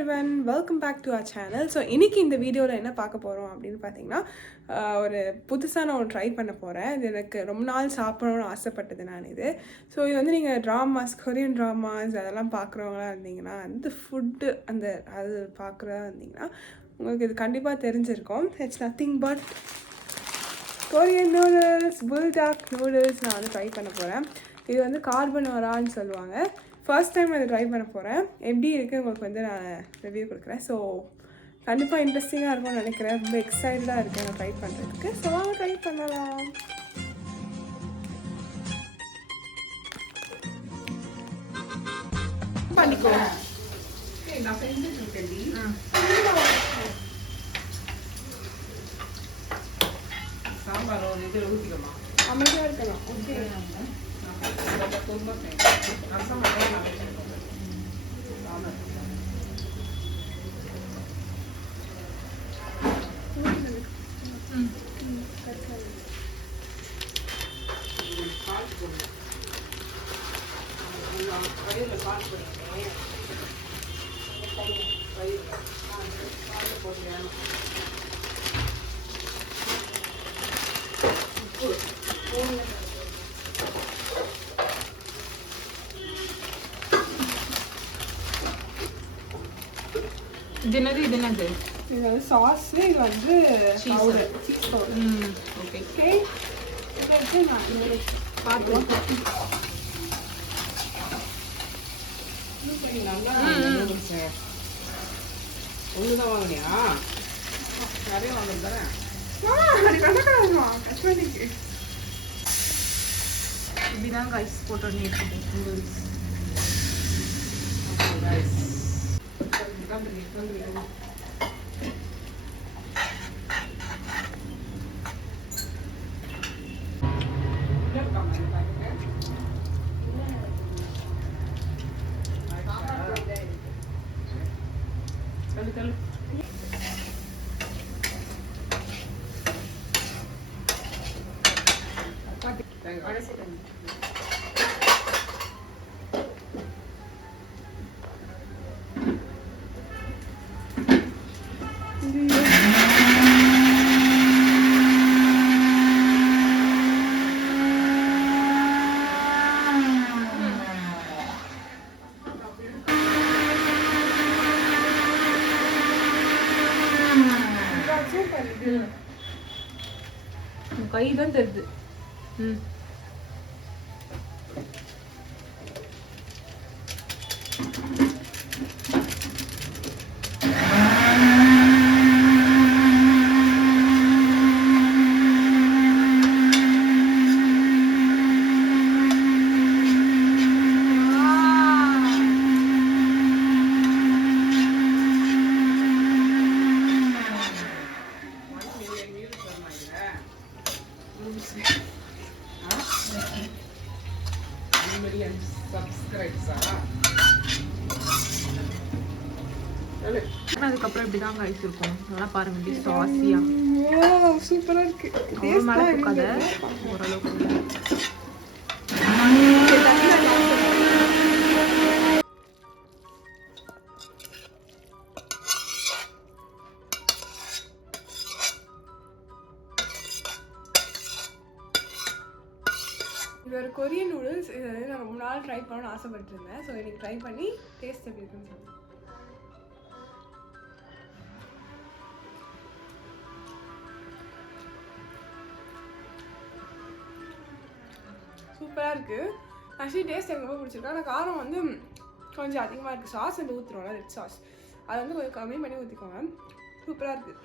everyone, welcome back to our channel. So இன்றைக்கி இந்த வீடியோவில் என்ன பார்க்க போகிறோம் அப்படின்னு பார்த்தீங்கன்னா ஒரு புதுசாக நான் ஒன்று ட்ரை பண்ண போகிறேன். இது எனக்கு ரொம்ப நாள் சாப்பிடணும்னு ஆசைப்பட்டது நான் இது. ஸோ இது வந்து நீங்கள் ட்ராமாஸ், கொரியன் ட்ராமாஸ் அதெல்லாம் பார்க்குறவங்களா இருந்தீங்கன்னா அந்த ஃபுட்டு அது பார்க்குறதா இருந்தீங்கன்னா உங்களுக்கு இது கண்டிப்பாக தெரிஞ்சிருக்கும். It's nothing but Korean noodles, bulldog noodles நான் வந்து ட்ரை பண்ண போகிறேன். இது வந்து கார்பனோரான்னு சொல்லுவாங்க. ஃபர்ஸ்ட் டைம் அதை ட்ரை பண்ண போகிறேன். எப்படி இருக்குது உங்களுக்கு வந்து நான் ரிவ்யூ கொடுக்குறேன். ஸோ கண்டிப்பாக இன்ட்ரெஸ்டிங்காக இருக்கும்னு நினைக்கிறேன். ரொம்ப எக்ஸைட்டடாக இருக்கேன் நான் ட்ரை பண்ணுறதுக்கு. ஸோ வாங்க ட்ரை பண்ணலாம். பண்ணிக்கோ நான் செஞ்சுட்டு இருக்கேன். சாம்பார் ஒரு இதில் ஊற்றிக்கமா அமைதியாக இருக்கலாம். ஓகே இது என்னது இது வந்து சாஸ், இது வந்து powder, cheese powder. Okay okay இதை வச்சு நான் பார்த்துக்கலாம். நல்லா ஒன்றுதான் வாங்கினியா? நிறைய வாங்கிருந்தேன். அது கணக்காகுமா கஷ்மணிக்கு? இப்படிதான் ரைஸ் போட்டு நூடுல்ஸ். கை தான் தெரியுது. அதுக்கப்புறம் இப்படிதான் ரைஸ் இருக்கும். நல்லா பாருங்க, இப்படி சாசியா சூப்பரா இருக்கு. மேல போக்காத, ஓரளவுக்கு இது ஒரு கொரியன் நூடுல்ஸ். இது வந்து நான் ரொம்ப நாள் ட்ரை பண்ணணும்னு ஆசைப்பட்டுருந்தேன். ஸோ எனக்கு ட்ரை பண்ணி டேஸ்ட் எப்படி இருக்குன்னு சொல்லுவேன். சூப்பராக இருக்குது. ஆக்சுவலி டேஸ்ட் எனக்கு ரொம்ப பிடிச்சிருக்கு. ஆனால் காரம் வந்து கொஞ்சம் அதிகமாக இருக்குது. சாஸ் வந்து ஊற்றுறோம்ல, ரெட் சாஸ், அதை வந்து கொஞ்சம் கம்மி பண்ணி ஊற்றிக்கோங்க. சூப்பராக இருக்குது.